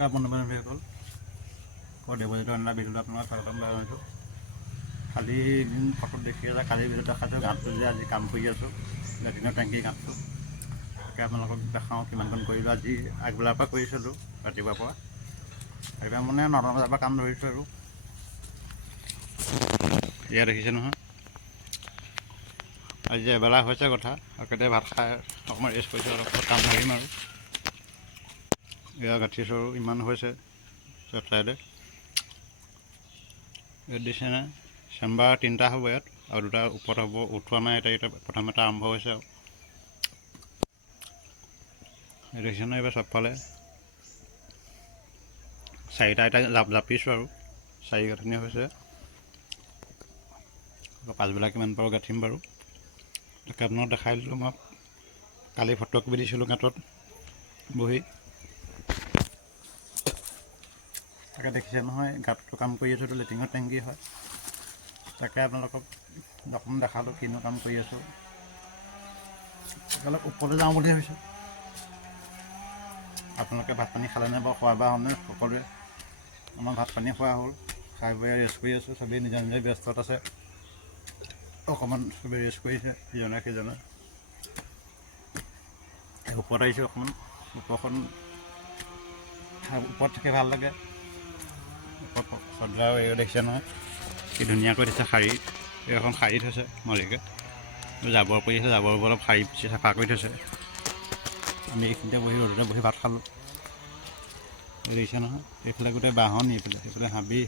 বন্ধুবান্ধৱীসকল দেৱজিতৰ অন্যান্য ভিডিঅ'ত আপোনাক স্বাগতম জনাইছোঁ। কালি এদিন ফটোত দেখি আছে, কালি ভিডিঅ'ত দেখাইছোঁ গাঁতটো যে আজি কাম কৰি আছোঁ, লেট্ৰিনৰ টেংকি গাঁতটো। তাকে আপোনালোকক দেখাওঁ কিমানকণ কৰিলোঁ। আজি আগবেলাৰ পৰা কৰিছিলোঁ, ৰাতিপুৱাৰ পৰা মানে 9টা বজাৰ পৰা কাম ধৰিছোঁ আৰু এয়া দেখিছে নহয়। আজি এবেলা হৈছে কথা, একেবাৰে ভাত খাই অকণমান ৰেষ্ট কৰিছোঁ, অলপ কাম ধৰিম আৰু এয়া গাঁঠি চৰু ইমান হৈছে চব চাইডে। ইয়াত দিছেনে চেম্বাৰ 3টা হ'ব ইয়াত, আৰু 2টা ওপৰত হ'ব, উঠোৱা নাই। এতিয়া প্ৰথম এটা আৰম্ভ হৈছে আৰু দেখিছেনে এইবাৰ চবফালে 4টা এটা জাপিছোঁ আৰু 4 গাঁথনি হৈছে। পাছবেলা কিমান পাৰোঁ গাঁঠিম বাৰু, তাকে আপোনাক দেখাই দিলোঁ। মই কালি ফটো কপি দিছিলোঁ গাঁতত বহি, তাকে দেখিছে নহয় গাঁতটো কাম কৰি আছোঁ। এইটো লেট্ৰিনৰ টেংকি হয়। তাকে আপোনালোকক অকণমান দেখালোঁ কিনো কাম কৰি আছোঁ। অলপ ওপৰলৈ যাওঁ বুলি ভাবিছোঁ। আপোনালোকে ভাত পানী খালেনে বাৰু? খোৱা বোৱা হ'লনে সকলোৱে? আমাৰ ভাত পানী খোৱা হ'ল, খাই বৈ ৰেষ্ট কৰি আছোঁ। চবেই নিজৰ নিজৰ ব্যস্তত আছে, অকণমান চবেই ৰেষ্ট কৰিছে ইজনে সিজনে। ওপৰত আহিছোঁ অকণমান, ওপৰত থাকি ভাল লাগে। চদৰা এই দেখিছে নহয় কি ধুনীয়াকৈ থৈছে শাৰী, এখন শাৰী থৈছে মালিকে। জাবৰ পৰি আছে, জাবৰবোৰ অলপ শাৰী পিছি চাফা কৰি থৈছে। আমি এইখিনিতে বহি ৰ'দতে বহি ভাত খালোঁ। দেখিছে নহয়, এইফালে গোটেই বাঁহনি, এইফালে হাবি,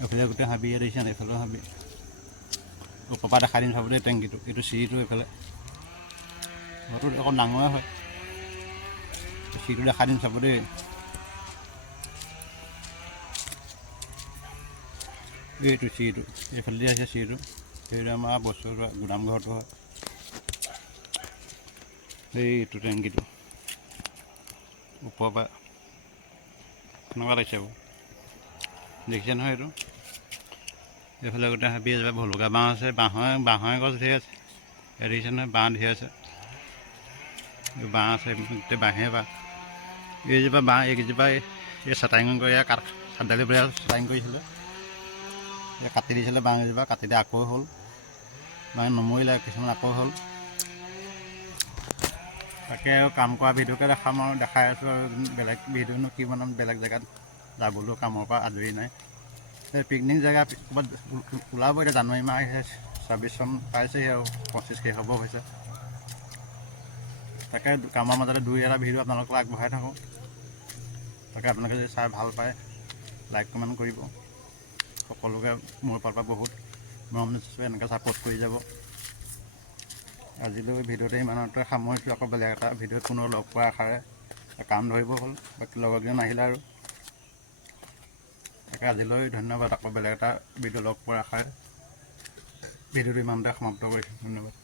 এইফালে গোটেই হাবি দেখিছে নাই? এইফালেও হাবি। ওপৰৰ পৰা দেখাই দিম চাব দেই টেংকিটো, এইটো চিৰিটো এইফালে ঘৰটো অকণ ডাঙৰে হয়। চিৰিটো দেখাই দিম চাব দেই। এইটো চিৰিটো এইফালে দি আছে, চিৰিটো সেইটো আমাৰ বস্তু গুদাম ঘৰটো হয়। এইটো টেংকিটো ওপৰৰ পৰা কেনেকুৱা লাগিছে বাৰু, দেখিছে নহয় এইটো? এইফালে গোটেই হাবি, এজোপা ভলুকা বাঁহ আছে, বাঁহৰে গছ ধেৰ আছে। ইয়াত দেখিছে নহয় বাঁহ ধেৰ আছে, বাঁহ আছে গোটেই বাঁহে বাঁহ। এইজোপা বাঁহ, এইকেইজোপা এই চাটাৰিং কৰি কাঠ চাটডালি বুলি চাটাৰিং কৰিছিলে, কাটি দিছিলে বাঁহকেইজোপা, কাটি দিয়ে আকৌ হ'ল। বাঁহ নমৰিলে, কিছুমান আকৌ হ'ল। তাকে আৰু কাম কৰা ভিডিঅ'কে দেখাম আৰু দেখাই আছোঁ। আৰু বেলেগ ভিডিঅ'নো কি বনাম, বেলেগ জেগাত যাবলৈও কামৰ পৰা আজৰি নাই। এই পিকনিক জেগা ক'ৰবাত ওলাব এতিয়া, জানুৱাৰী মাহ আহিছে, 26 চন পাইছেহি আৰু 25 শেষ হ'ব হৈছে। তাকে কামৰ মাজতে 2-এটা ভিডিঅ' আপোনালোকক আগবঢ়াই থাকোঁ। তাকে আপোনালোকে যদি চাই ভাল পায় লাইক কমেণ্ট কৰিব। সকলোকে মোৰ ফালৰ পৰা বহুত মৰম দিছোঁ, এনেকৈ ছাপোৰ্ট কৰি যাব। আজিলৈ ভিডিঅ'তে ইমানতে সামৰিছোঁ। আকৌ বেলেগ এটা ভিডিঅ'ত পুনৰ লগ পোৱাৰ আশাৰে কাম ধৰিব হ'ল, বাকী লগৰকেইজন আহিলে আৰু তাকে আজিলৈ ধন্যবাদ। আকৌ বেলেগ এটা ভিডিঅ' লগ পোৱাৰ আশাৰে ভিডিঅ'টো ইমানতে সমাপ্ত কৰিছোঁ। ধন্যবাদ।